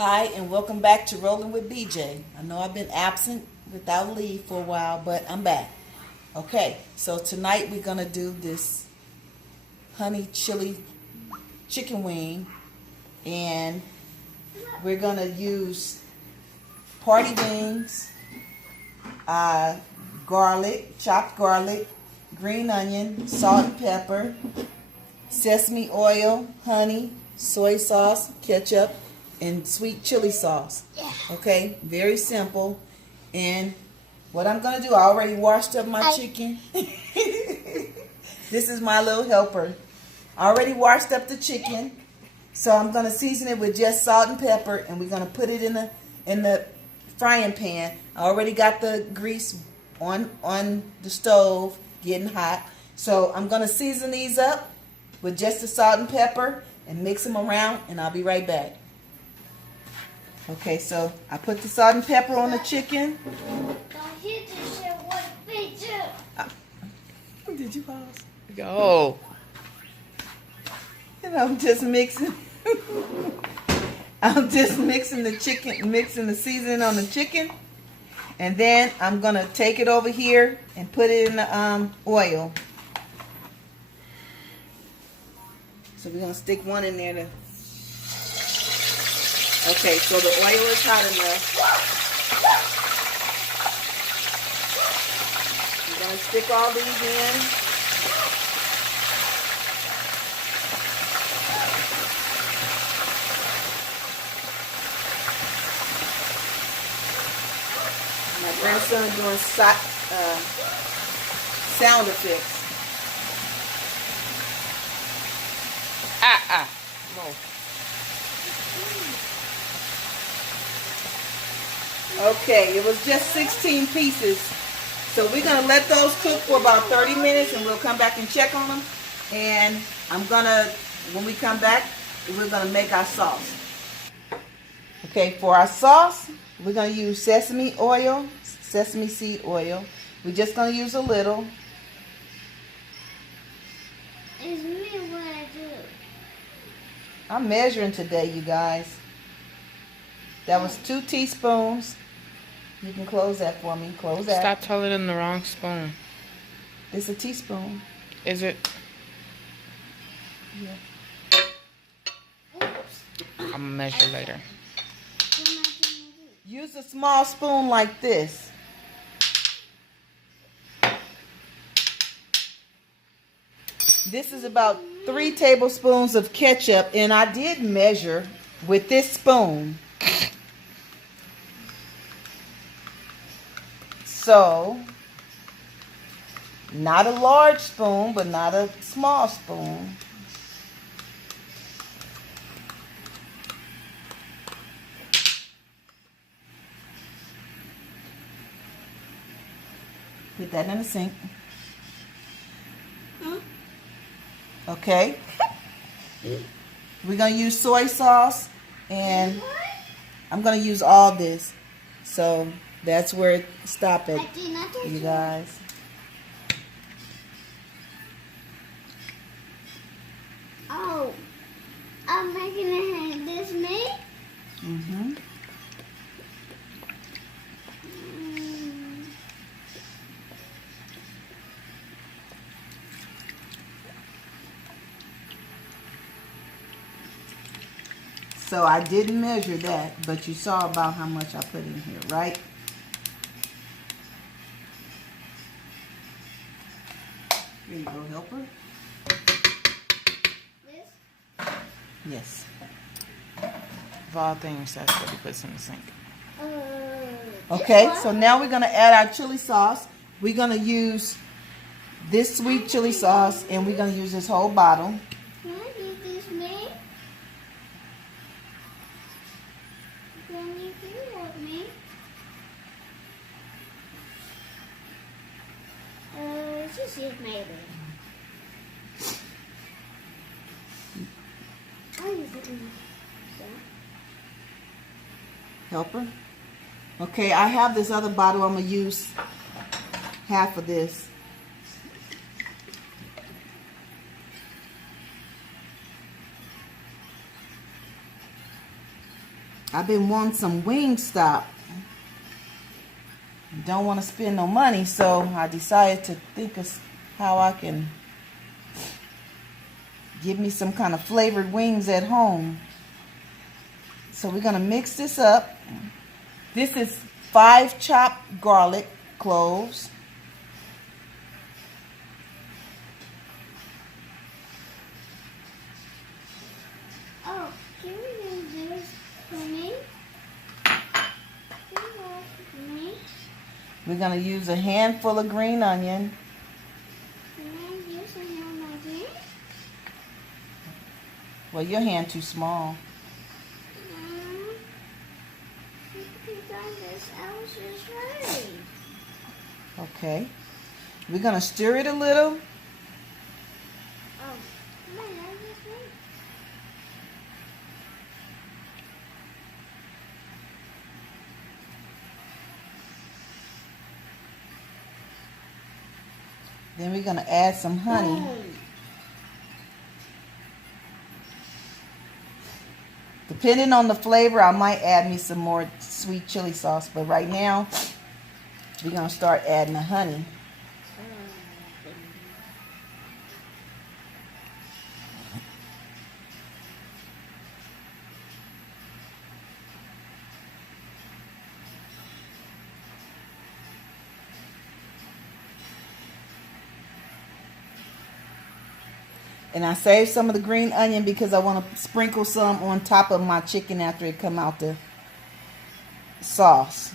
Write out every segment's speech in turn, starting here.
Hi, and welcome back to Rolling with BJ. I know I've been absent without leave for a while, but I'm back. Okay, so tonight we're going to do this honey chili chicken wing, and we're going to use party wings, garlic, chopped garlic, green onion, salt and pepper, sesame oil, honey, soy sauce, ketchup, and sweet chili sauce. Okay, very simple. And what I'm gonna do, I already washed up my chicken. This is my little helper. I already washed up the chicken, so I'm gonna season it with just salt and pepper, and we're gonna put it in the frying pan. I already got the grease on the stove getting hot, so I'm gonna season these up with just the salt and pepper and mix them around, and I'll be right back. Okay, so I put the salt and pepper on the chicken. Did you pause? Go. And I'm just mixing. I'm just mixing the chicken, mixing the seasoning on the chicken, and then I'm gonna take it over here and put it in the oil. So we're gonna stick one in there to. Okay, so the oil is hot enough. We're going to stick all these in. My grandson is doing sound effects. Come on. Okay, it was just 16 pieces. So we're going to let those cook for about 30 minutes, and we'll come back and check on them. And when we come back, we're going to make our sauce. Okay, for our sauce, we're going to use sesame oil, sesame seed oil. We're just going to use a little. It's me what I do. I'm measuring today, you guys. That was 2 teaspoons. You can close that for me. Close that. Stop telling them the wrong spoon. It's a teaspoon. Is it? Yeah. I'm gonna measure later. Use a small spoon like this. This is about 3 tablespoons of ketchup, and I did measure with this spoon. So, not a large spoon, but not a small spoon. Put that in the sink. Okay. We're going to use soy sauce, and I'm going to use all this. So, that's where it stop it, you guys. Oh, I'm making it this me? Mm-hmm. So I didn't measure that, but you saw about how much I put in here, right? Here you go, helper. This? Yes. Of all things, that's what he puts in the sink. Okay, so now we're going to add our chili sauce. We're going to use this sweet chili sauce, and we're going to use this whole bottle. Can I use this me? Can you do it with me? Just use maybe. I'll use it in Helper. Okay, I have this other bottle. I'm going to use half of this. I've been wanting some Wingstop. Don't want to spend no money, so I decided to think of how I can give me some kind of flavored wings at home. So we're gonna mix this up. This is 5 chopped garlic cloves. Oh, can we do this for me? Can you wash it for me? We're gonna use a handful of green onion. Can I use a hand like this? Well, your hand too small. Because I was just right. Okay. We're gonna stir it a little. Oh, my hand is right. Then we're gonna add some honey. Depending on the flavor, I might add me some more sweet chili sauce. But right now, we're gonna start adding the honey. And I saved some of the green onion because I want to sprinkle some on top of my chicken after it come out the sauce.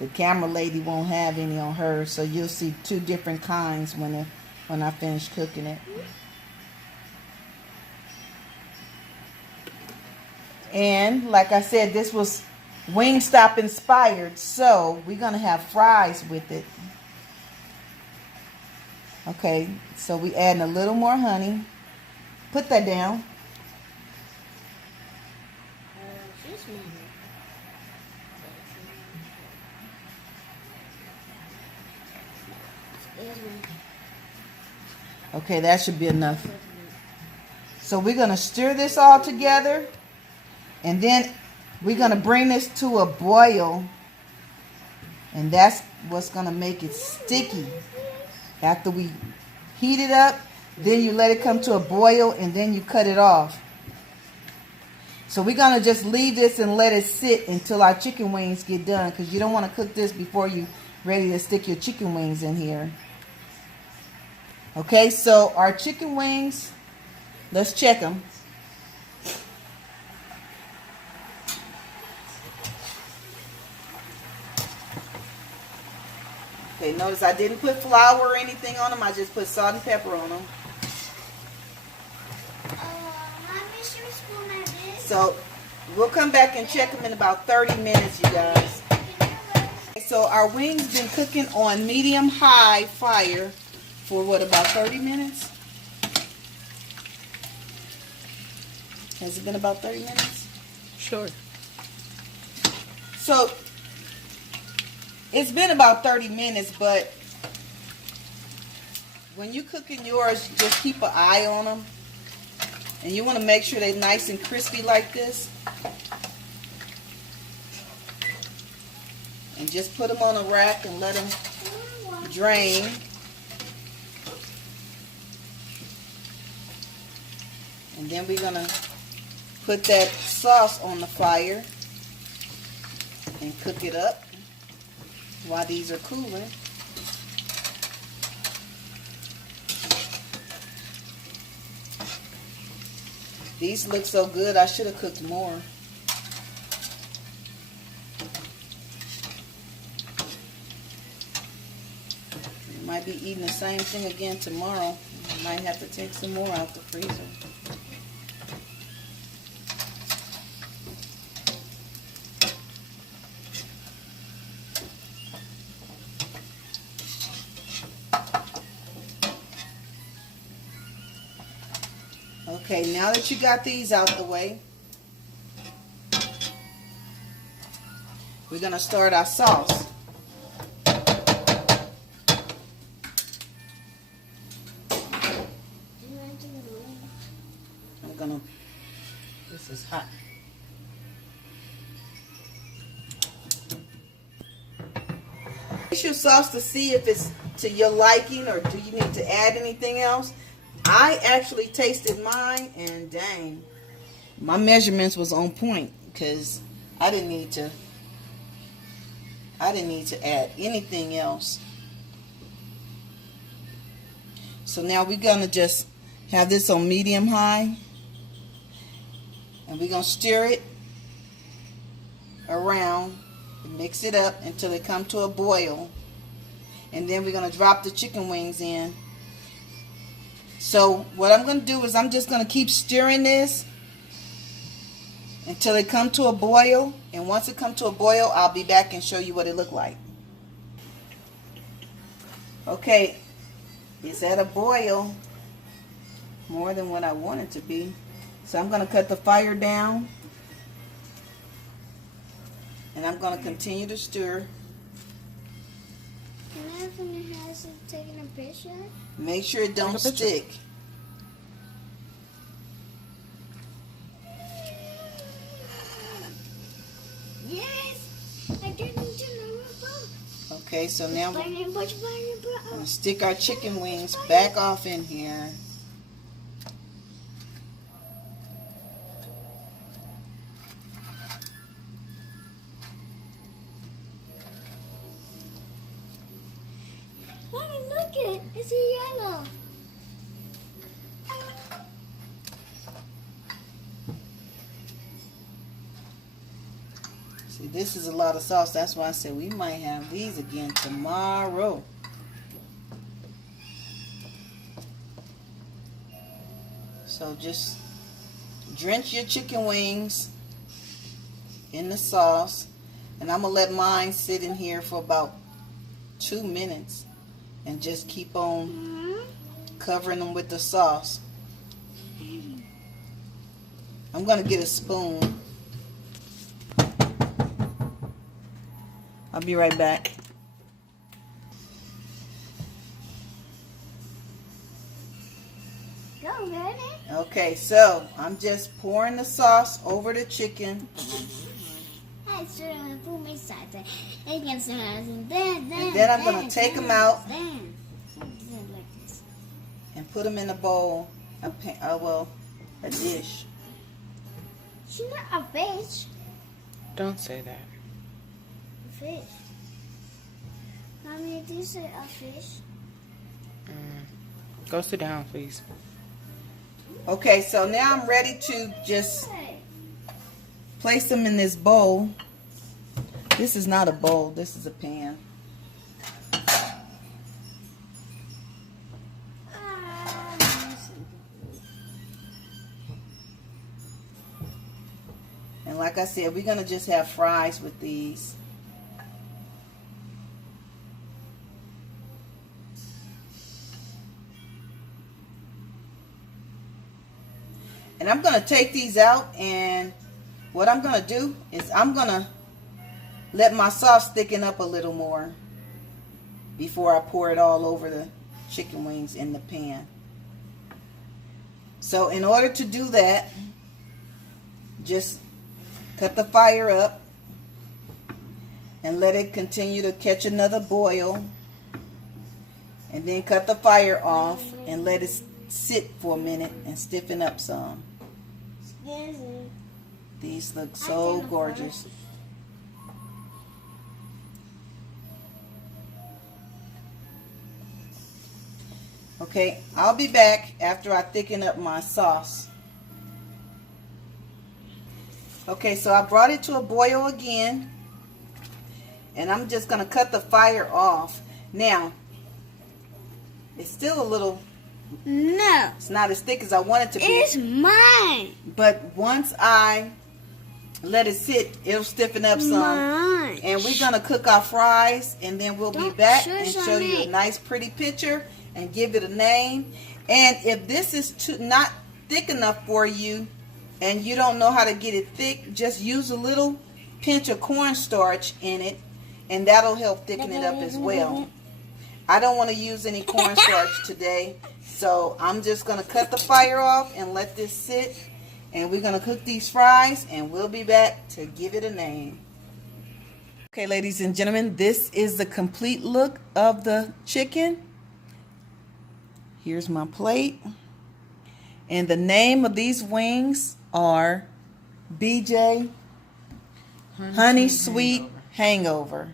The camera lady won't have any on hers, so you'll see 2 different kinds when I finish cooking it. And like I said, this was Wingstop inspired, so we're gonna have fries with it. Okay, so we adding a little more honey. Put that down. Excuse me. Excuse me. Okay, that should be enough. So we're going to stir this all together. And then we're going to bring this to a boil. And that's what's going to make it sticky. After we heat it up, then you let it come to a boil and then you cut it off. So we're going to just leave this and let it sit until our chicken wings get done, because you don't want to cook this before you're ready to stick your chicken wings in here. Okay, so our chicken wings, let's check them. Okay, notice I didn't put flour or anything on them. I just put salt and pepper on them. So we'll come back and check them in about 30 minutes, you guys. So our wings been cooking on medium-high fire for what, about 30 minutes? Has it been about 30 minutes? Sure. So it's been about 30 minutes, but when you cooking yours, just keep an eye on them. And you want to make sure they're nice and crispy like this. And just put them on a rack and let them drain. And then we're going to put that sauce on the fire and cook it up while these are cooling. These look so good, I should have cooked more. I might be eating the same thing again tomorrow. I might have to take some more out the freezer. Okay, now that you got these out the way, we're going to start our sauce. I'm going to, this is hot. Taste your sauce to see if it's to your liking or do you need to add anything else. I actually tasted mine and dang, my measurements was on point because I didn't need to add anything else. So now we're gonna just have this on medium high and we're gonna stir it around and mix it up until it comes to a boil, and then we're gonna drop the chicken wings in. So what I'm gonna do is I'm just gonna keep stirring this until it comes to a boil, and once it comes to a boil I'll be back and show you what it looked like. Okay, it's at a boil, more than what I want it to be, so I'm gonna cut the fire down and I'm gonna continue to stir. Can I have in the house and taking a picture? Make sure it don't Take a picture. stick. Yes! I get into the rubber. Okay, so now we're Burning, gonna stick our chicken wings back off in here. Mommy, look it. It's yellow. See, this is a lot of sauce. That's why I said we might have these again tomorrow. So just drench your chicken wings in the sauce. And I'm going to let mine sit in here for about 2 minutes. And just keep on covering them with the sauce. I'm going to get a spoon. I'll be right back. Go, ready? Okay, so I'm just pouring the sauce over the chicken. And then I'm going to take them out and put them in a bowl, a dish. She's not a fish. Don't say that. A fish. Mommy, did you say a fish? Go sit down, please. Okay, so now I'm ready to just place them in this bowl. This is not a bowl, this is a pan. And like I said, we're going to just have fries with these. And I'm going to take these out, and what I'm going to do is I'm going to let my sauce thicken up a little more before I pour it all over the chicken wings in the pan. So in order to do that, just cut the fire up and let it continue to catch another boil, and then cut the fire off and let it sit for a minute and stiffen up some. These look so gorgeous. Okay, I'll be back after I thicken up my sauce. Okay, so I brought it to a boil again, and I'm just going to cut the fire off. Now, it's still a little, No. it's not as thick as I want it to be. It's mine. But once I let it sit, it'll stiffen up some. Mine. And we're going to cook our fries, and then we'll be Don't back shush and show on you a me. nice pretty picture and give it a name. And if this is not thick enough for you and you don't know how to get it thick, just use a little pinch of cornstarch in it, and that'll help thicken it up as well. I don't want to use any cornstarch today, so I'm just going to cut the fire off and let this sit, and we're going to cook these fries, and we'll be back to give it a name. Okay, ladies and gentlemen, this is the complete look of the chicken. Here's my plate. And the name of these wings are BJ Honey Sweet Hangover.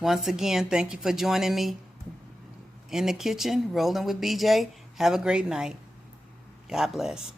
Once again, thank you for joining me in the kitchen, rolling with BJ. Have a great night. God bless.